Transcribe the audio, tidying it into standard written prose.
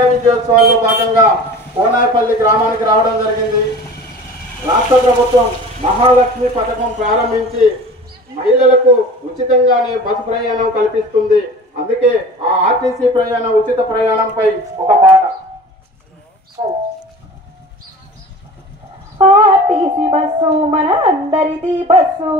విద్యా విజయోత్సవాల్లో భాగంగా కోనాయపల్లి గ్రామానికి రావడం జరిగింది. రాష్ట్ర ప్రభుత్వం మహాలక్ష్మి పథకం ప్రారంభించి మహిళలకు ఉచితంగానే బస్సు ప్రయాణం కల్పిస్తుంది. అందుకే ఆ ఆర్టీసీ ప్రయాణం ఉచిత ప్రయాణంపై ఒక పాట. ఆర్టీసీ బస్సు మన అందరిది బస్సు,